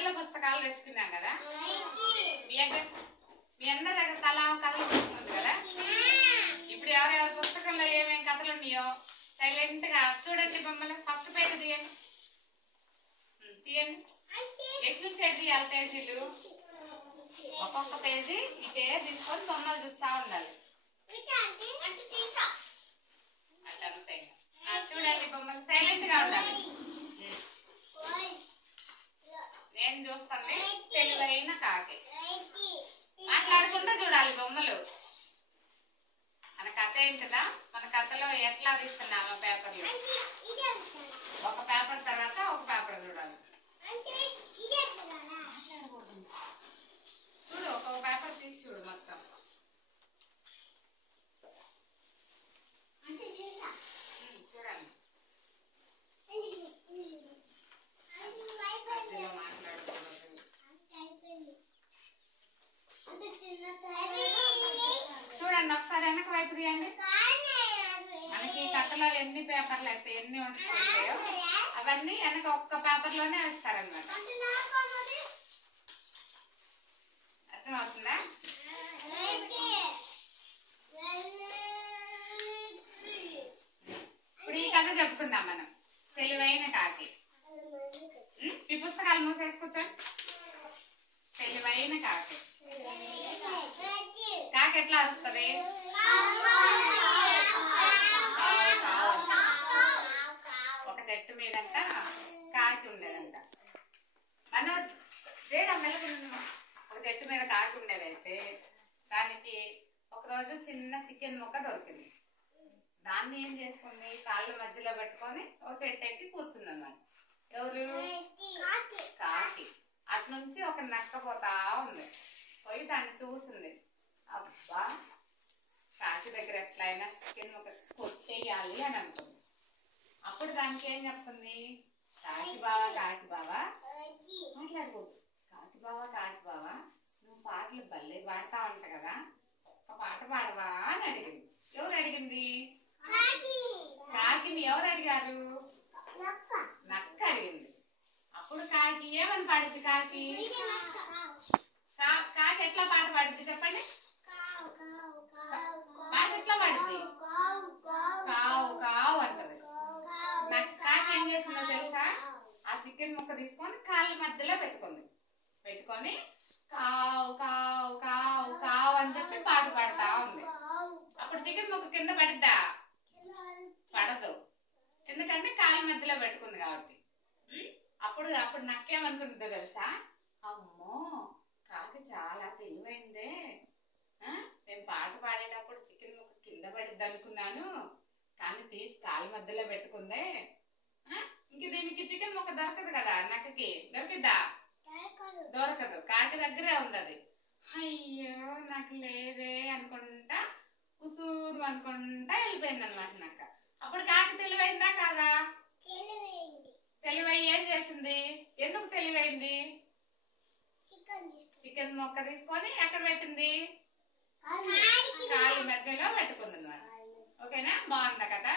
కథల పుస్తకాలు తెచ్చుకున్నాం కదా. మీ అందరి దగ్గర తలా కథల పుస్తకం ఉంది కదా. ఇప్పుడు ఎవరెవరి పుస్తకంలో ఏమేమి కథలు ఉన్నాయో సైలెంట్ గా చూడండి. బొమ్మలు ఫస్ట్ పేజ్ తీయండి. తీయండి. ఎటు నుంచి ఎటు తీయాలి పేజీలు? ఒక్కొక్క పేజీ ఇటే తీసుకొని బొమ్మలు చూస్తా ఉండాలి. చూడండి బొమ్మలు సైలెంట్ గా ఉండాలి. నేను చూస్తాను. తెలివైన కాకి. మాట్లాడకుండా చూడాలి బొమ్మలు. మన కథ ఏంటిదా? మన కథలో ఎట్లా తీస్తున్నామా పేపర్లు? ఒక పేపర్ తర్వాత ఒక పేపర్ చూడాలి. చూడు, ఒక్కొక్క పేపర్ తీసి చూడు మొత్తం. చూడండి. చూడండి ఒకసారి వెనక వైపు తీయండి. మనకి కథలో ఎన్ని పేపర్లు అయితే ఎన్ని ఉంటాయో అవన్నీ వెనక ఒక్క పేపర్ లోనే వేస్తారనమాట. అర్థమవుతుందా? ఇప్పుడు ఈ కథ చెప్పుకుందాం మనం. తెలివైన కాకి. ఈ పుస్తకాలు మూసేసుకుంటాం. తెలివైన కాకి. కాకి ఎట్లా అరుస్తుంది? ఒక చెట్టు మీదంట కాకి ఉండేదంట. మనం ఒక చెట్టు మీద కాకి ఉండేదైతే దానికి ఒకరోజు చిన్న చికెన్ ముక్క దొరికింది. దాన్ని ఏం చేసుకుంది? కాళ్ళ మధ్యలో పెట్టుకొని ఒక చెట్టు ఎక్కి కూర్చుంది అన్నమాట. ఎవరు? కాకి. అటు నుంచి ఒక నక్క పోతా ఉంది. పోయి దాన్ని చూసింది. అబ్బా, కాకి దగ్గర ఎట్లయినా చికెన్ ముక్క కొట్టేయాలి అని అనుకుంది. అప్పుడు దానికి ఏం చెప్తుంది? కాకి బావా మాట్లాడకూడదు. కాకి బావా నువ్వు పాటలు భలే పాడతా ఉంటా కదా, ఒక పాట పాడవా అని అడిగింది. ఎవరు అడిగింది? కాకిని ఎవరు అడిగారు? నక్క అడిగింది. అప్పుడు కాకి ఏమని పాడింది? కాకి ఎట్లా పాట పాడింది చెప్పండి? పాట ఎట్లా పాడింది? కావు కావు అంటది. కాకి ఏం చేసిందో తెలుసా? ఆ చికెన్ ముక్క తీసుకొని కాళ్ళ మధ్యలో పెట్టుకొని కావు కావు కావు కావు అని చెప్పి పాట పాడుతా ఉంది. అప్పుడు చికెన్ ముక్క కింద పడిద్దా? పడదు. ఎందుకంటే కాళ్ళ మధ్యలో పెట్టుకుంది కాబట్టి. అప్పుడు నక్కేమనుకుంటుందో తెలుసా? అమ్మో, కాకి చాలా తెలివైందే. నేను పాట పాడేటప్పుడు చికెన్ ముక్క కింద పడిద్ది అనుకున్నాను, కానీ తీసి కాళ్ళ మధ్యలో పెట్టుకుందే. ఇంక దీనికి చికెన్ ముక్క దొరకదు కదా. నక్కకి దొరికిద్దా? దొరకదు. కాకి దగ్గరే ఉంది. అయ్యో నాకు లేదే అనుకుంటా కుసూరు అనుకుంటా వెళ్ళిపోయింది అనమాట నక్క. అప్పుడు కాకి తెలివైందా కాదా? తెలివై ఏం చేసింది? ఎందుకు తెలివైంది? చికెన్ ముక్క తీసుకొని ఎక్కడ పెట్టింది? కాలి మధ్యలో పెట్టుకుంది అనమాట. ఓకేనా? బాగుందా కదా?